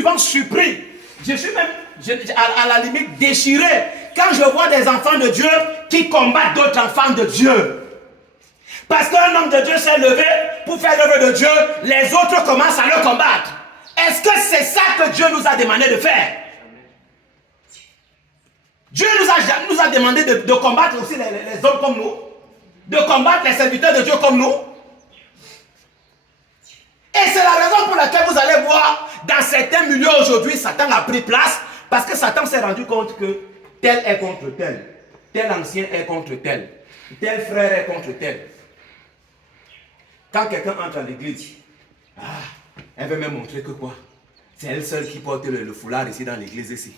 souvent surpris. Je suis même à la limite déchiré quand je vois des enfants de Dieu qui combattent d'autres enfants de Dieu. Parce qu'un homme de Dieu s'est levé pour faire l'œuvre de Dieu, les autres commencent à le combattre. Est-ce que c'est ça que Dieu nous a demandé de faire? Dieu nous a demandé de combattre aussi les hommes comme nous, de combattre les serviteurs de Dieu comme nous. Et c'est la raison pour laquelle vous allez voir dans certains milieux aujourd'hui, Satan a pris place, parce que Satan s'est rendu compte que tel est contre tel, tel ancien est contre tel frère est contre tel. Quand quelqu'un entre à l'église, elle veut me montrer que quoi? C'est elle seule qui porte le foulard ici dans l'église ici.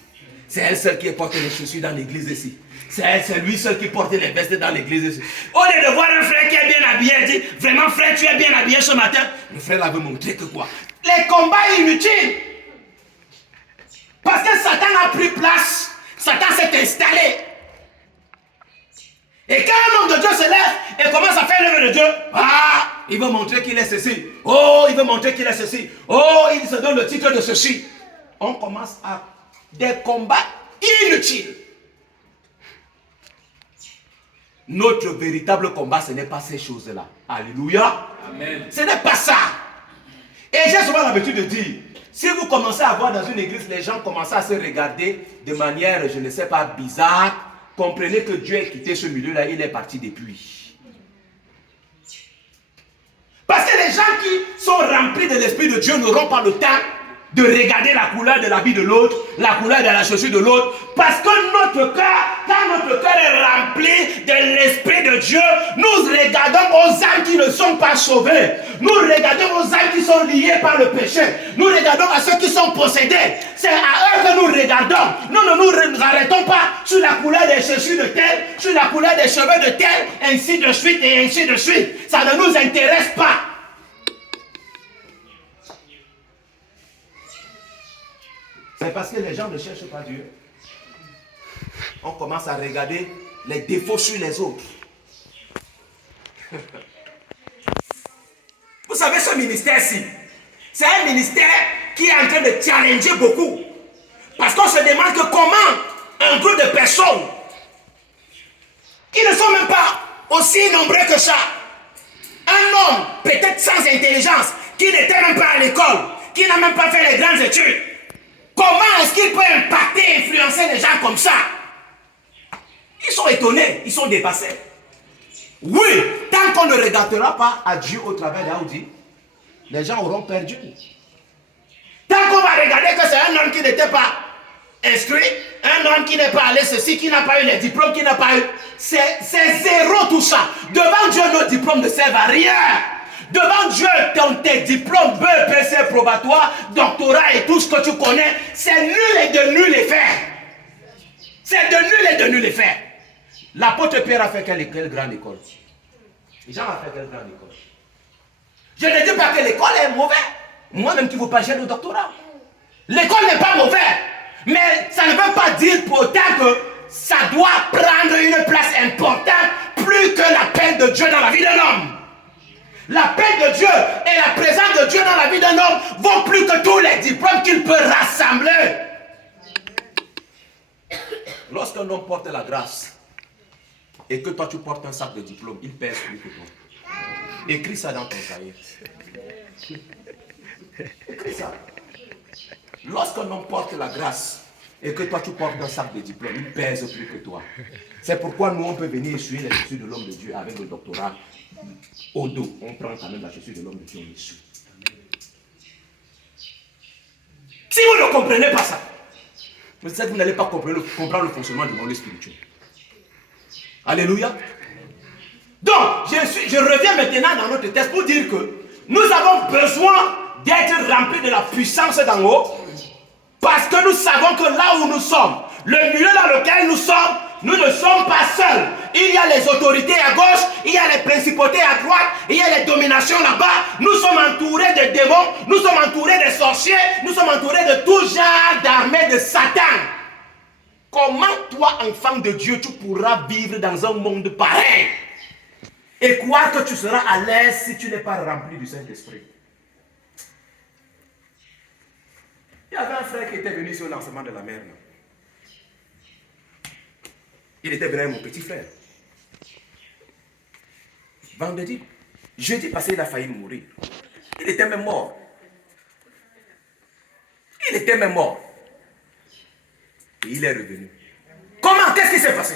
C'est elle seule qui porte les chaussures dans l'église ici. C'est lui seul qui porte les vestes dans l'église ici. Au lieu de voir un frère qui est bien habillé, il dit, vraiment frère, tu es bien habillé ce matin. Le frère là veut montrer que quoi? Les combats inutiles. Parce que Satan a pris place. Satan s'est installé. Et quand un homme de Dieu se lève et commence à faire l'œuvre de Dieu, il veut montrer qu'il est ceci. Oh, il veut montrer qu'il est ceci. Oh, il se donne le titre de ceci. On commence à des combats inutiles. Notre véritable combat, ce n'est pas ces choses-là. Alléluia. Amen. Ce n'est pas ça. Et j'ai souvent l'habitude de dire, si vous commencez à voir dans une église, les gens commencent à se regarder de manière, je ne sais pas, bizarre, comprenez que Dieu a quitté ce milieu-là, il est parti depuis. Parce que les gens qui sont remplis de l'Esprit de Dieu n'auront pas le temps de regarder la couleur de l'habit de l'autre, la couleur de la chaussure de l'autre, parce que notre cœur, quand notre cœur est rempli de l'Esprit de Dieu, nous regardons aux âmes qui ne sont pas sauvées, nous regardons aux âmes qui sont liées par le péché, nous regardons à ceux qui sont possédés, c'est à eux que nous regardons. Nous ne nous arrêtons pas sur la couleur des chaussures de tel, sur la couleur des cheveux de tel, ainsi de suite et ainsi de suite. Ça ne nous intéresse pas. C'est parce que les gens ne cherchent pas Dieu. On commence à regarder les défauts sur les autres. Vous savez, ce ministère-ci, c'est un ministère qui est en train de challenger beaucoup. Parce qu'on se demande que comment un groupe de personnes qui ne sont même pas aussi nombreux que ça, un homme peut-être sans intelligence, qui n'était même pas à l'école, qui n'a même pas fait les grandes études, comment est-ce qu'il peut impacter, influencer les gens comme ça? Ils sont étonnés, ils sont dépassés. Oui, tant qu'on ne regardera pas à Dieu au travers d'Audi, les gens auront perdu. Tant qu'on va regarder que c'est un homme qui n'était pas instruit, un homme qui n'est pas allé ceci, qui n'a pas eu les diplômes, qui n'a pas eu... C'est zéro tout ça. Devant Dieu, nos diplômes ne servent à rien. Devant Dieu, tes diplômes, BEPC, probatoire, doctorat et tout ce que tu connais, c'est nul et de nul effet. C'est de nul et de nul effet. L'apôtre Pierre a fait quelle grande école? Jean a fait quelle grande école? Je ne dis pas que l'école est mauvaise. Moi-même qui vous parle, j'ai le doctorat. L'école n'est pas mauvaise. Mais ça ne veut pas dire pour autant que ça doit prendre une place importante plus que la paix de Dieu dans la vie d'un homme. La paix de Dieu et la présence de Dieu dans la vie d'un homme vont plus que tous les diplômes qu'il peut rassembler. Lorsqu'un homme porte la grâce et que toi tu portes un sac de diplômes, il pèse plus que toi. Écris ça dans ton cahier. Écris ça. Lorsqu'un homme porte la grâce et que toi tu portes un sac de diplômes, il pèse plus que toi. C'est pourquoi nous on peut venir essuyer les chaussures de l'homme de Dieu avec le doctorat au dos. On prend quand même la chaussure de l'homme de Dieu, on essuie. Si vous ne comprenez pas ça, vous savez que vous n'allez pas comprendre le fonctionnement du monde spirituel. Alléluia. Donc, je reviens maintenant dans notre texte pour dire que nous avons besoin d'être remplis de la puissance d'en haut, parce que nous savons que là où nous sommes, le milieu dans lequel nous sommes, nous ne sommes pas seuls. Il y a les autorités à gauche, il y a les principautés à droite, il y a les dominations là-bas. Nous sommes entourés de démons, nous sommes entourés de sorciers, nous sommes entourés de tout genre d'armées de Satan. Comment toi, enfant de Dieu, tu pourras vivre dans un monde pareil et croire que tu seras à l'aise si tu n'es pas rempli du Saint-Esprit? Il y avait un frère qui était venu sur le lancement de la mer. Il était venu avec mon petit frère. Vendredi, jeudi passé, il a failli mourir. Il était même mort. Il était même mort. Et il est revenu. Comment? Qu'est-ce qui s'est passé?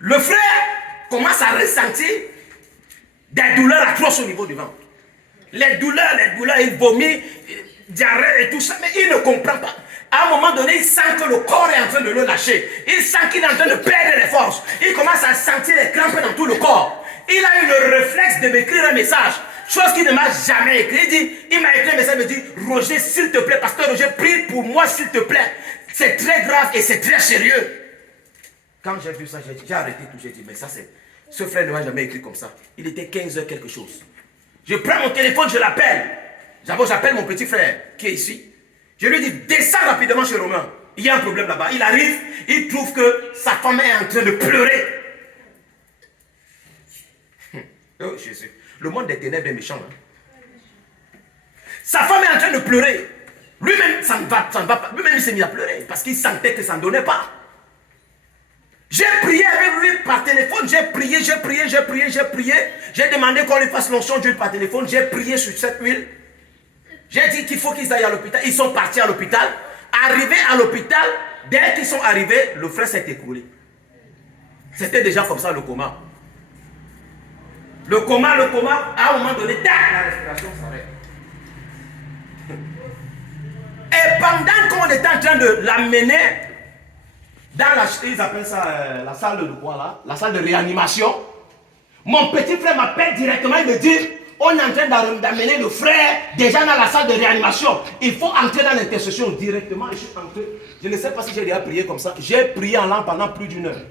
Le frère commence à ressentir des douleurs atroces au niveau du ventre. Les douleurs, il vomit, diarrhée et tout ça, mais il ne comprend pas. À un moment donné, il sent que le corps est en train de le lâcher. Il sent qu'il est en train de perdre les forces. Il commence à sentir les crampes dans tout le corps. Il a eu le réflexe de m'écrire un message, chose qu'il ne m'a jamais écrit. Il m'a écrit un message, il me dit, Roger, s'il te plaît, pasteur Roger, prie pour moi, s'il te plaît. C'est très grave et c'est très sérieux. Quand j'ai vu ça, j'ai arrêté tout. J'ai dit, mais ça c'est... Ce frère ne m'a jamais écrit comme ça. Il était 15 heures quelque chose. Je prends mon téléphone, je l'appelle. J'appelle mon petit frère qui est ici. Je lui dis, descends rapidement chez Romain. Il y a un problème là-bas. Il arrive, il trouve que sa femme est en train de pleurer. Oh Jésus. Le monde des ténèbres est méchant. Hein? Sa femme est en train de pleurer. Lui-même, ça ne va pas. Lui-même, il s'est mis à pleurer parce qu'il sentait que ça ne donnait pas. J'ai prié avec lui par téléphone. J'ai prié. J'ai demandé qu'on lui fasse l'onction d'huile par téléphone. J'ai prié sur cette huile. J'ai dit qu'il faut qu'ils aillent à l'hôpital. Ils sont partis à l'hôpital. Arrivés à l'hôpital, dès qu'ils sont arrivés, le frère s'est écroulé. C'était déjà comme ça le coma. Le coma, à un moment donné, tac, la respiration s'arrête. Et pendant qu'on était en train de l'amener dans ils appellent ça la salle de quoi là? La salle de réanimation. Mon petit frère m'appelle directement, il me dit, on est en train d'amener le frère déjà dans la salle de réanimation. Il faut entrer dans l'intercession directement. Je suis entré. Je ne sais pas si j'ai déjà prié comme ça. J'ai prié en langue pendant plus d'1 heure.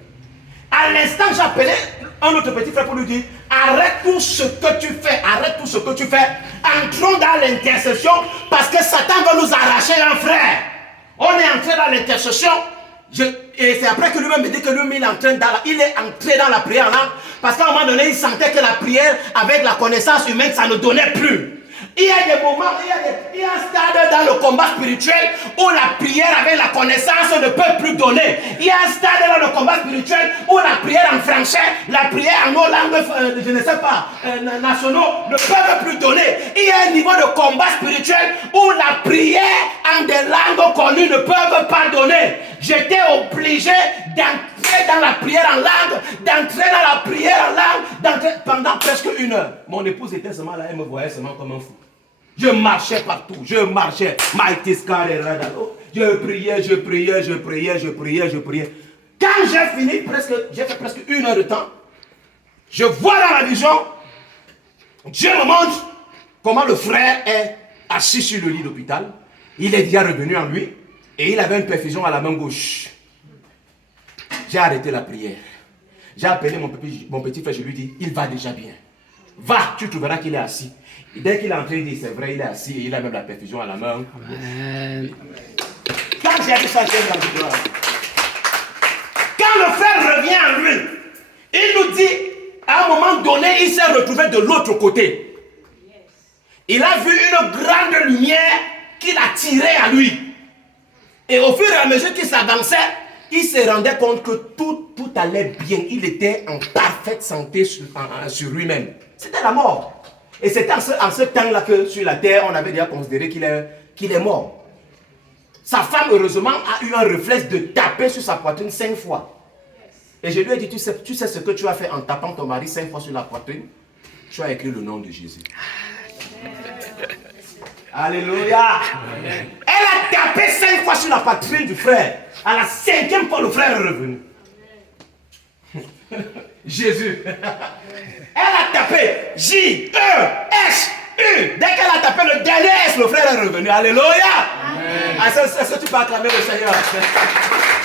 À l'instant, j'ai appelé un autre petit frère pour lui dire, arrête tout ce que tu fais, entrons dans l'intercession parce que Satan veut nous arracher un frère. On est entré dans l'intercession. Et c'est après que lui-même me dit que lui-même il est entré dans la prière là, parce qu'à un moment donné, il sentait que la prière avec la connaissance humaine, ça ne donnait plus. Il y a des moments, il y a un stade dans le combat spirituel où la prière avec la connaissance ne peut plus donner. Il y a un stade dans le combat spirituel où la prière en français, la prière en nos langues, je ne sais pas, nationaux, ne peuvent plus donner. Il y a un niveau de combat spirituel où la prière en des langues connues ne peuvent pas donner. J'étais obligé d'entrer dans la prière en langue, pendant presque 1 heure. Mon épouse était seulement là, elle me voyait seulement comme un fou. Je marchais partout, je priais. Quand j'ai fini, j'ai fait presque 1 heure de temps. Je vois dans la vision, Dieu me montre comment le frère est assis sur le lit d'hôpital. Il est déjà revenu en lui et il avait une perfusion à la main gauche. J'ai arrêté la prière. J'ai appelé mon petit frère, je lui dis, il va déjà bien. Va, tu trouveras qu'il est assis. Et dès qu'il est entré, il dit, c'est vrai, il est assis et il a même la perfusion à la main. Amen. Quand j'ai dit ça, j'ai dans le gloire. Quand le frère revient en lui, il nous dit, à un moment donné, il s'est retrouvé de l'autre côté. Il a vu une grande lumière qui l'a tiré à lui. Et au fur et à mesure qu'il s'avançait, il se rendait compte que tout allait bien. Il était en parfaite santé sur lui-même. C'était la mort. Et c'est en ce temps-là que sur la terre, on avait déjà considéré qu'il est mort. Sa femme, heureusement, a eu un réflexe de taper sur sa poitrine 5 fois. Et je lui ai dit, tu sais ce que tu as fait en tapant ton mari 5 fois sur la poitrine? Tu as écrit le nom de Jésus. Alléluia. Elle a tapé 5 fois sur la poitrine du frère. À la 5e fois, le frère est revenu. Jésus. Elle a tapé J-E-S-U. Dès qu'elle a tapé le dernier S, le frère est revenu. Alléluia. Est-ce que tu peux acclamer le Seigneur?